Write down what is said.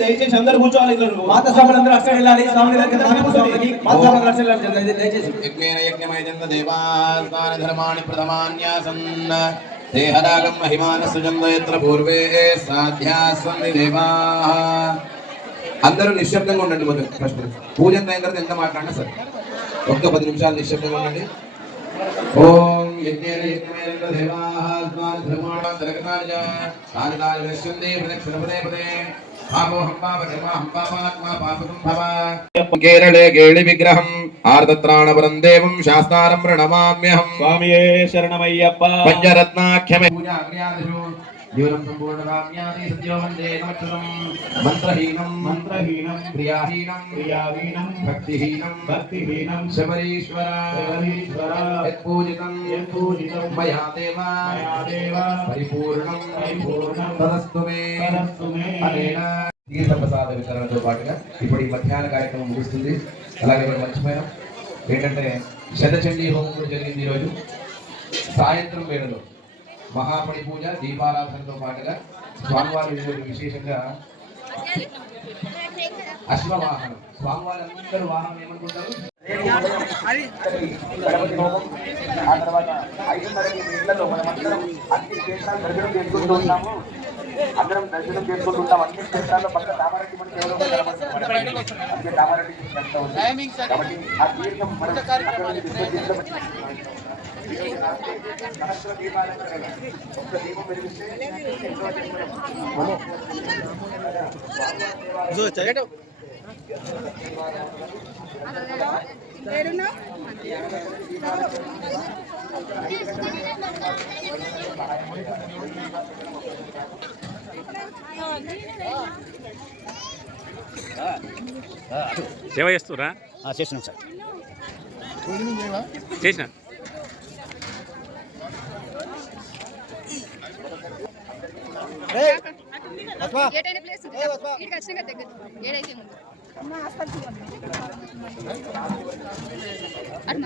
దయచేసి అందరూ కూర్చోవాలి. మాత స్వాములందరూ అక్కడ వెళ్ళాలి. స్వామి దగ్గర మాత స్వాములందరూ అక్కడ వెళ్ళాలి. దయచేసి యజ్ఞేన యజ్ఞమయజంత దేవాస్తాన ధర్మాణి ప్రథమాన్యాసన్ దేహరాగం మహిమాన సుజంత యత్ర పూర్వే సాధ్యాస్వంది దేవాః. అందరూ నిశ్శబ్దంగా ఉండండి. మొదలు ఫస్ట్ పూజ అయిన తర్వాత ఎంత మాట్లాడినా సరే ఒక్క 10 నిమిషాలు నిశ్శబ్దంగా ఉండండి. ఓం యజ్ఞేన యజ్ఞమయజంత దేవాస్తాన ధర్మాణి దరగతాయ సానిదాయ విశ్వందే ప్రదక్షిణపదే పదే కేరళే కేళి విగ్రహం ఆర్ద్రాణపరం దేవం శాస్త్రారం ప్రణమామ్యహం. స్వామియే శరణమయ్యప్ప. పంచరత్నాఖ్యమే జీవనం సంపూర్ణరామ్యాది సత్యో వందే నమః. మంత్రహీనం క్రియాహీనం భక్తిహీనం శబరీశ్వర యత్పూజితం మయా దేవ పరిపూర్ణం తదస్తు మే. అనేన తీర్థప్రసాద వితరణతో పాటుగా ఇప్పుడు ఈ మధ్యాహ్న కార్యక్రమం ముగుస్తుంది. అలాగే మనం మర్చిపోయాం ఏంటంటే శతచండీ హోమం కూడా జరిగింది ఈరోజు సాయంత్రం వేళలో. మహాపడి పూజ దీపారాధనతో పాటుగా స్వామివారి విశేషంగా అశ్వవాహనం. స్వామివారి అందరూ వాహనం ఏమనుకుంటారు? ఆ తర్వాత 5:30 ఇళ్లలో మనమందరం అన్ని క్షేత్రాలు దర్శనం చేసుకుంటూ ఉంటాము. అందరం దర్శనం చేసుకుంటూ ఉంటాం. అన్ని క్షేత్రాల్లో పక్క కామారెడ్డి మనకి ఎవరో అందుకే కామారెడ్డి కాబట్టి ఆ తీర్థం మనం సేవ చేస్తురా? చేసినాం సార్. చేసిన అటు